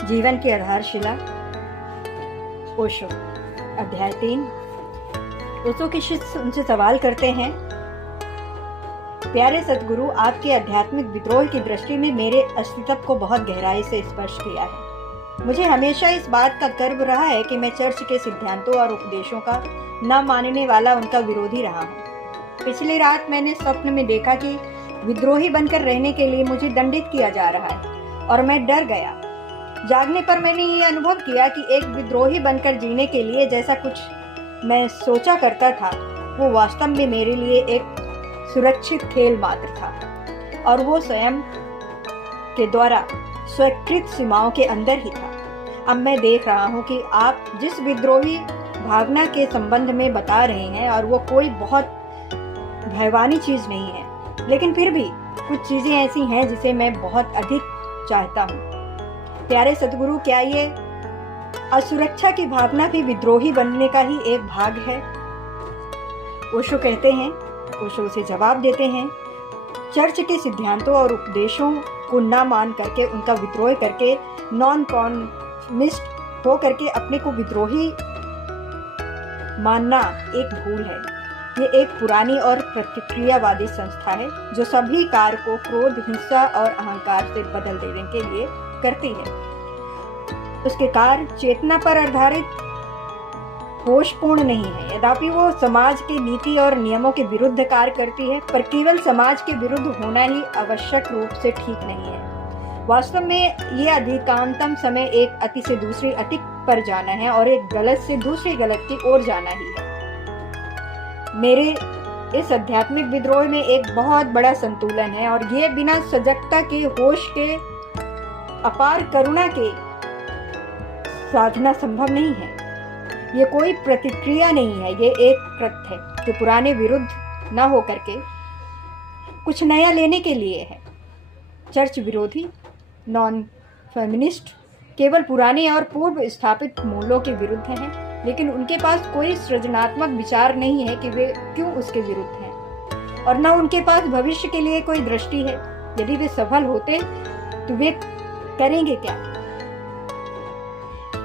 जीवन की आधारशिला। ओशो। अध्याय 3। ओशो के शिष्य उनसे सवाल करते हैं, प्यारे सद्गुरु, आपके आध्यात्मिक विद्रोह की दृष्टि में मेरे अस्तित्व को बहुत गहराई से स्पर्श किया है। मुझे हमेशा इस बात का गर्व रहा है कि मैं चर्च के सिद्धांतों और उपदेशों का न मानने वाला उनका विरोधी रहा हूँ। पिछली रात मैंने स्वप्न में देखा कि विद्रोही बनकर रहने के लिए मुझे दंडित किया जा रहा है और मैं डर गया। जागने पर मैंने ये अनुभव किया कि एक विद्रोही बनकर जीने के लिए जैसा कुछ मैं सोचा करता था वो वास्तव में मेरे लिए एक सुरक्षित खेल मात्र था और वो स्वयं के द्वारा स्वीकृत सीमाओं के अंदर ही था। अब मैं देख रहा हूँ कि आप जिस विद्रोही भावना के संबंध में बता रहे हैं और वो कोई बहुत भयवानी चीज नहीं है, लेकिन फिर भी कुछ चीजें ऐसी हैं जिसे मैं बहुत अधिक चाहता हूँ। प्यारे सद्गुरु, क्या ये असुरक्षा की भावना भी विद्रोही बनने का ही एक भाग है? ओशो कहते हैं, ओशो उसे जवाब देते हैं, चर्च के सिद्धांतों और उपदेशों को न मान करके, उनका विद्रोह करके, नॉन कॉन्फॉर्मिस्ट हो करके अपने को विद्रोही मानना एक भूल है। ये एक पुरानी और प्रतिक्रियावादी संस्था है जो सभी कार्य को क्रोध, हिंसा और अहंकार से बदल देने के लिए करती है। उसके कार्य चेतना पर आधारित होशपूर्ण नहीं है, यद्यपि वो समाज के नीति और नियमों के विरुद्ध कार्य करती है, पर केवल समाज के विरुद्ध होना ही आवश्यक रूप से ठीक नहीं है। वास्तव में ये अधिकांशतम समय एक अति से दूसरी अति पर जाना है और एक गलत से दूसरी गलत की ओर जाना ही है। मेरे इस आध्यात्मिक विद्रोह में एक बहुत बड़ा संतुलन है और ये बिना सजगता के, होश के, अपार करुणा के साधना संभव नहीं है। ये कोई प्रतिक्रिया नहीं है, ये एक कृत्य है जो पुराने विरुद्ध न हो करके कुछ नया लेने के लिए है। चर्च विरोधी, नॉन फेमिनिस्ट केवल पुराने और पूर्व स्थापित मूल्यों के विरुद्ध हैं, लेकिन उनके पास कोई सृजनात्मक विचार नहीं है कि वे क्यों उसके विरुद्ध हैं, और न उनके पास भविष्य के लिए कोई दृष्टि है। यदि वे सफल होते तो वे करेंगे क्या?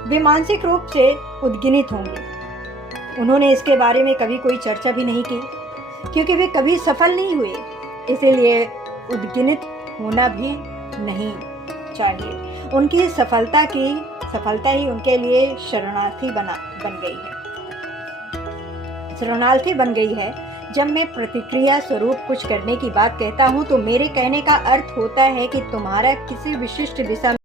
वे मानसिक रूप से उद्गिनित होंगे। उन्होंने इसके बारे में कभी कोई चर्चा भी नहीं की क्योंकि वे कभी सफल नहीं हुए, इसीलिए उद्गिनित होना भी नहीं चाहिए। उनकी सफलता ही उनके लिए शरणार्थी बन गई है। जब मैं प्रतिक्रिया स्वरूप कुछ करने की बात कहता हूँ तो मेरे कहने का अर्थ होता है कि तुम्हारा किसी विशिष्ट दिशा